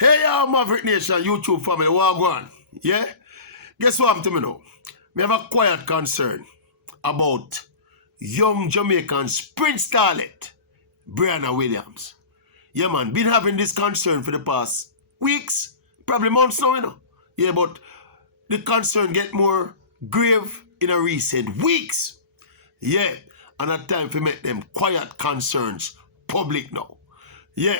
Hey, Maverick Nation, YouTube family, what go on? Yeah? Guess what I'm to me now? We have a quiet concern about young Jamaican sprint starlet, Brianna Williams. Yeah, man, been having this concern for the past weeks, probably months now, you know. Yeah, but the concern get more grave in a recent weeks. Yeah, and at time to make them quiet concerns public now. Yeah.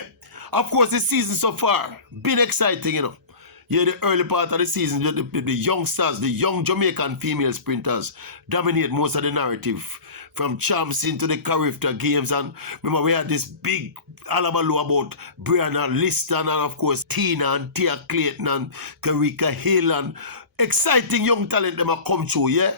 Of course, the season so far been exciting, you know. Yeah, the early part of the season, the youngsters, the young Jamaican female sprinters dominate most of the narrative from champs into the Carifta games. And remember, we had this big alabaloo about Brianna Liston and, of course, Tina and Tia Clayton and Karika Hill and exciting young talent them have come through, yeah?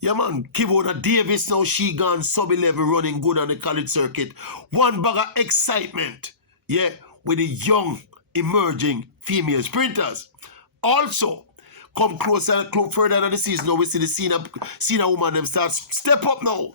Yeah, man, Kivona Davis now, she gone sub-11 running good on the college circuit. One bag of excitement, yeah, with the young, emerging female sprinters. Also, come closer, further than the season now, we see the senior woman them start step up now.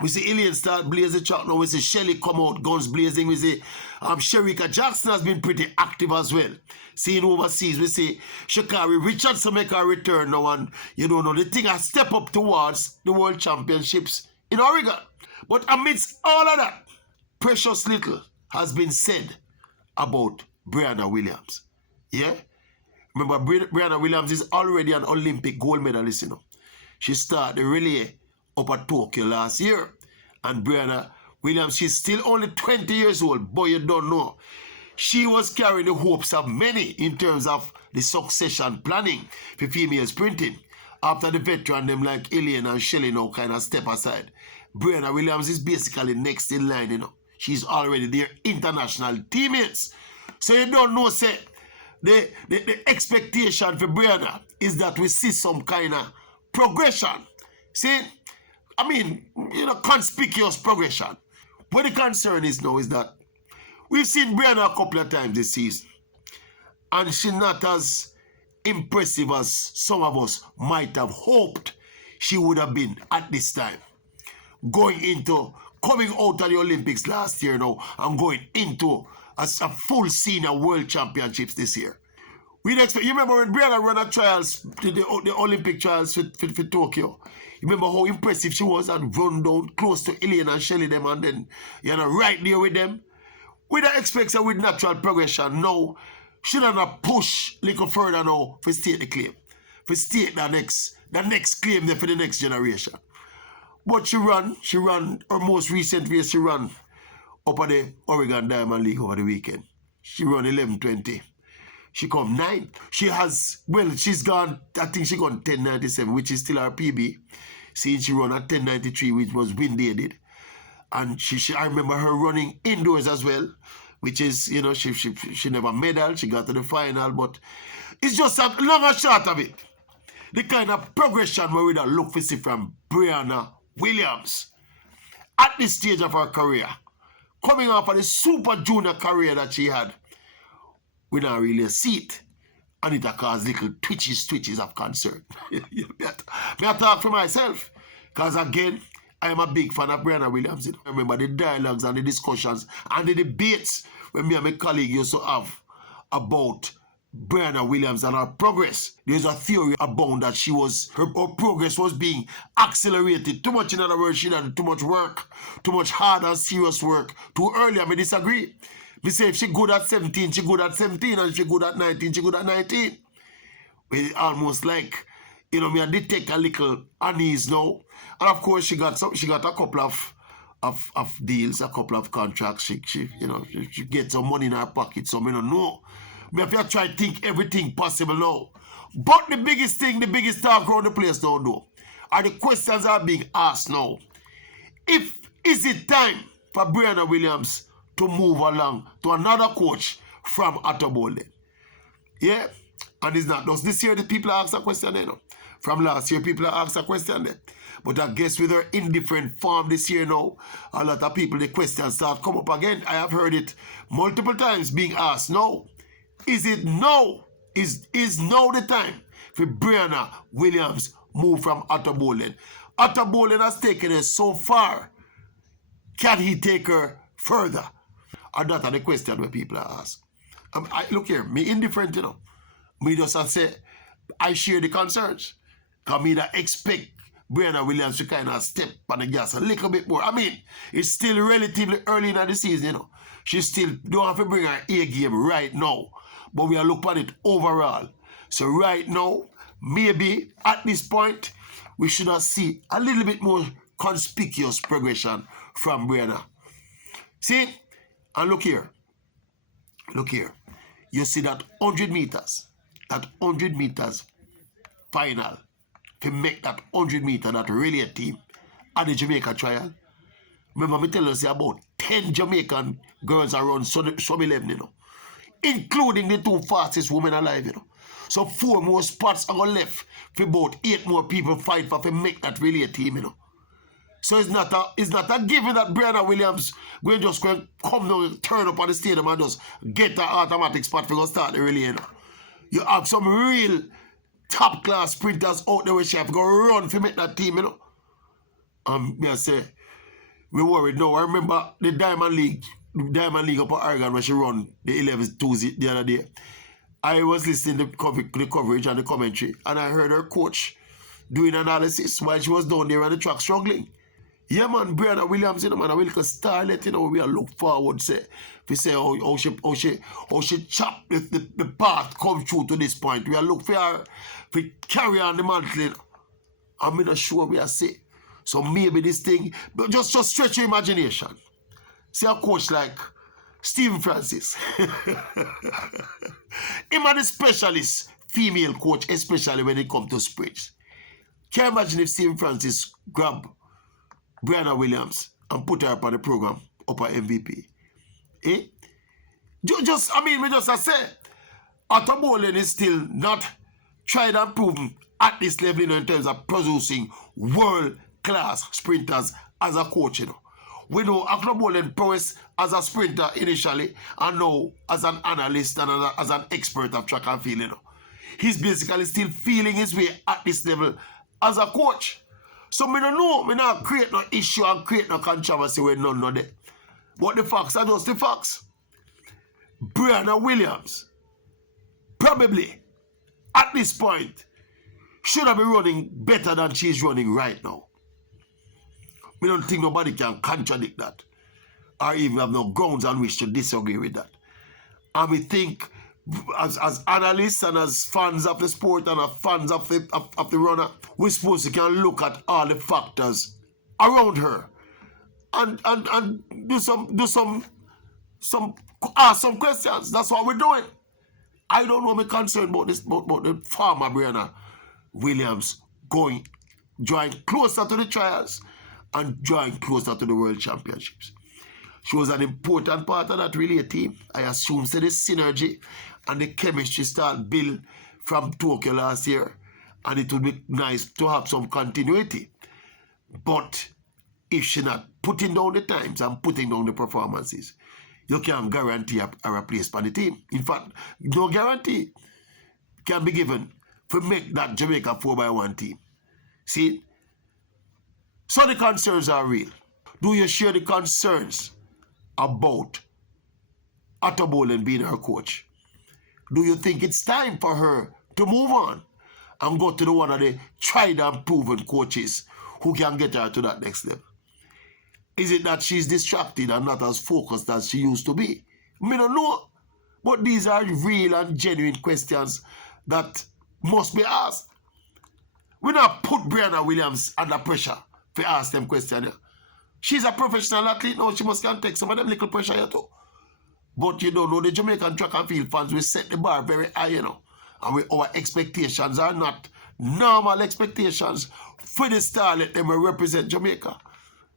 We see Ilian start blaze the track now. We see Shelly come out, guns blazing. We see Sherika Jackson has been pretty active as well. Seeing overseas, we see Shakari Richardson make her return now. And you don't know, the thing has step up towards the World Championships in Oregon. But amidst all of that, precious little has been said about Brianna Williams. Yeah? Remember, Brianna Williams is already an Olympic gold medalist, you know. She started the relay up at Tokyo last year. And Brianna Williams, she's still only 20 years old. Boy, you don't know. She was carrying the hopes of many in terms of the succession planning for female sprinting. After the veteran, them like Ilian and Shelley now kind of step aside. Brianna Williams is basically next in line, you know. She's already their international teammates. So you don't know, say, the expectation for Brianna is that we see some kind of progression. See, I mean, you know, conspicuous progression. What the concern is now is that we've seen Brianna a couple of times this season, and she's not as impressive as some of us might have hoped she would have been at this time. Coming out of the Olympics last year now and going into a full senior world championships this year. We'd expect, you remember when Brianna ran her trials, the Olympic trials for Tokyo? You remember how impressive she was and run down close to Ilian and Shelley them and then, you know, right there with them? We'd expect her with natural progression now. She not push a little further now for state the claim. For state the next claim there for the next generation. But she ran her most recent race, she ran up at the Oregon Diamond League over the weekend. She ran 11:20. She come 9th. She's gone, I think she gone 10:97, which is still her PB. Since she run at 10:93, which was wind aided. And I remember her running indoors as well, which is, you know, she never medaled, she got to the final, but it's just a long and short of it. The kind of progression where we don't look for see from Brianna Williams at this stage of her career, coming off of the super junior career that she had, we don't really see it. And it cause little twitches of concern. May I talk for myself? Because again, I am a big fan of Brianna Williams. You know? I remember the dialogues and the discussions and the debates when me and my colleague used to have about Brianna Williams and her progress. There's a theory about that her progress was being accelerated. Too much, in other words, she done too much work, too much hard and serious work, too early. I may disagree. Me say if she good at 17, she good at 17, and if she good at 19, she good at 19. It's almost like, you know, me I did take a little unease now. And of course she got a couple of deals, a couple of contracts. She gets some money in her pocket, so me don't know. Me have to try to think everything possible now. But the biggest talk around the place now though, are the questions are being asked now. Is it time for Brianna Williams to move along to another coach from BOLDEN? Yeah? And it's not just this year that people ask a question, you know. From last year, people asked a question there. But I guess with her indifferent form this year now, a lot of people, the questions start come up again. I have heard it multiple times being asked now. Is it now? Is now the time for Brianna Williams move from BOLDEN? BOLDEN has taken her so far. Can he take her further? And that are the question where people are asked. Look here, me indifferent, you know. Me just say, I share the concerns. Because me that expect Brianna Williams to kind of step on the gas a little bit more. I mean, it's still relatively early in the season, you know. She still don't have to bring her A game right now. But we are looking at it overall. So right now, maybe at this point, we should not see a little bit more conspicuous progression from Brianna. See? And look here. Look here. You see that 100 meters. That 100 meters final. To make that 100 meter, that relay team at the Jamaica trial. Remember me tell you about 10 Jamaican girls around sub 11, you know. Including the 2 fastest women alive, you know. So 4 more spots are going left for about 8 more people fight for to make that relay team, you know. So it's not a given that Brianna Williams will just go and come down, turn up at the stadium and just get that automatic spot for go start the relay, you know. You have some real top class sprinters out there which have to go run to make that team, you know. Me I say, we worried now. I remember the Diamond League up at Oregon when she run the 11th Tuesday the other day. I was listening to the coverage and the commentary, and I heard her coach doing analysis while she was down there on the track struggling. Yeah, man, Brianna Williams, you know, man, I will starlet, you know, we are look forward, say, we say how she chop the path come through to this point. We are look for her to carry on the mantle, you know. I'm not sure we are say. So maybe this thing, but just stretch your imagination. See a coach like Stephen Francis. Him and the specialist female coach, especially when it comes to sprints. Can you imagine if Stephen Francis grab Brianna Williams and put her up on the program, up at MVP? Eh? We just say, Otto Bowlen is still not tried and proven at this level, you know, in terms of producing world-class sprinters as a coach, you know. We know Otto Bowlen prowess as a sprinter initially, and now as an analyst and as an expert of track and field, you know. He's basically still feeling his way at this level as a coach. So me don't know, me not create no issue and create no controversy with none of that. But the facts are just the facts. Brianna Williams, probably, at this point, should have been running better than she's running right now. We don't think nobody can contradict that, or even have no grounds on which to disagree with that. And we think, as analysts and as fans of the sport and as fans of the runner, we're supposed to can look at all the factors around her and ask some questions. That's what we're doing. I don't know, I'm concerned about this, about the farmer Brianna Williams drawing closer to the trials and drawing closer to the World Championships. She was an important part of that relay team. I assume so the synergy and the chemistry start build from Tokyo last year, and it would be nice to have some continuity. But if she's not putting down the times and putting down the performances, you can't guarantee a place for the team. In fact, no guarantee can be given to make that Jamaica 4x1 team. See? So the concerns are real. Do you share the concerns about Otto Bowlen being her coach? Do you think it's time for her to move on and go to one of the tried and proven coaches who can get her to that next level? Is it that she's distracted and not as focused as she used to be? I don't know. But these are real and genuine questions that must be asked. We not put Brianna Williams under pressure to ask them questions. She's a professional athlete now. She must can take some of them little pressure here too. But you don't know, the Jamaican track and field fans, we set the bar very high, you know. And our expectations are not normal expectations for the star let them represent Jamaica.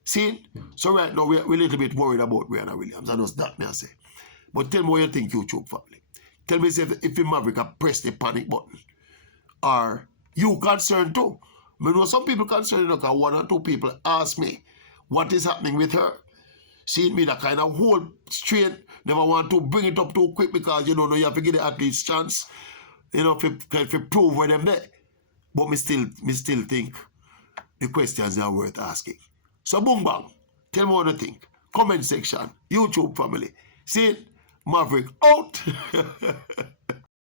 See? So right now, we're a little bit worried about Brianna Williams. And that's that, may I say. But tell me what you think, YouTube family. Tell me if the Maverick have pressed the panic button. Are you concerned too? I know some people concerned, because 1 or 2 people ask me what is happening with her. See me that kind of hold straight. Never want to bring it up too quick because you don't know you have to give the athletes chance, you know, to prove where them there. But me still think the questions are worth asking. So boom bang, tell me what you think. Comment section, YouTube family. See, Maverick out.